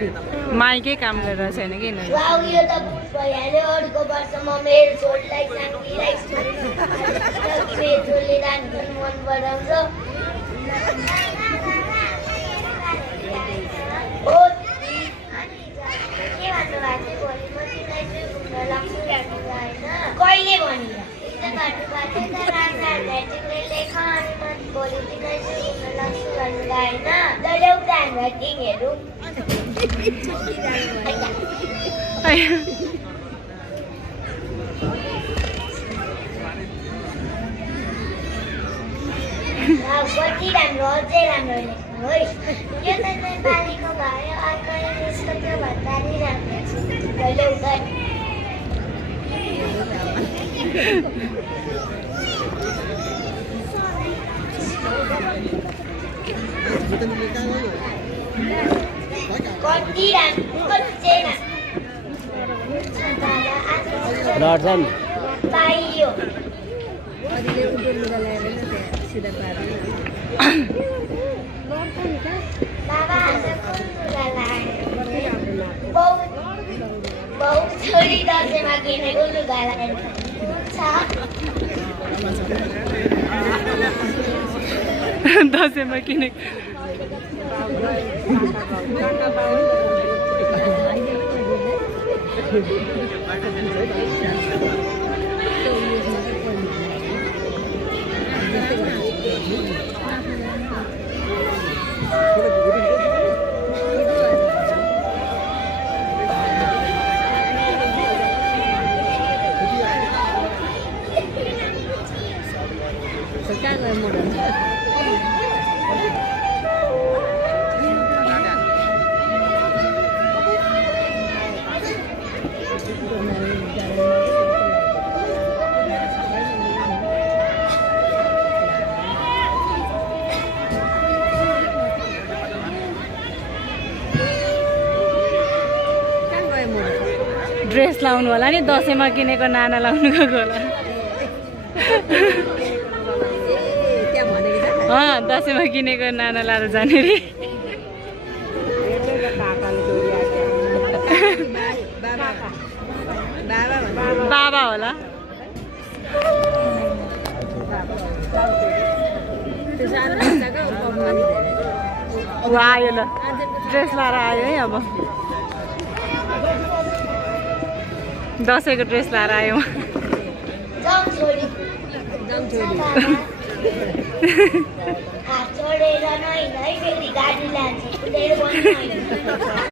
माइकै काम गरेर छैन कि यिनीहरू वाउ यो त बुझ भइहाल्यो अर्को वर्ष म मेरो छोरीलाई साङ्गीलाई मेरो छोरीले डान्स मन पराउँछ हो के भन्नुभएको थियो भोलि म तिमीलाई चाहिँ घुम्न लाग्छु कहिले भनिर भन्नुभएको थियो त राजाहरूलाई तिमीले लेख अनि म भोलि तिमीलाई चाहिँ घुम्न लाग्छु भन्नुभयो होइन ल एउटा ह्यान्डराइटिङ हेरौँ कति राम्रो अझै राम्रो लेख्नु है यो त नेपालीको भयो अर्को इङ्ग्लिसको त्यो भन्दा नि राम्रो छ ल्याउँदा कति राम्रो लड्छन् पाइयो बाबा आज कुन लुगा लगायो बाउ छोरी दसैँमा किनेको लुगा लगाएर दसैँमा किनेको ड्रेस लाउनु होला नि दसैँमा किनेको नाना लाउनु गएको होला दसैँमा किनेको नाना लाएर जाने रे बाबा होला आयो ल ड्रेस लाएर आयो है अब दसैँको ड्रेस लाएर आयो हात छोडेर नहिँड है फेरि गाडी लान्छ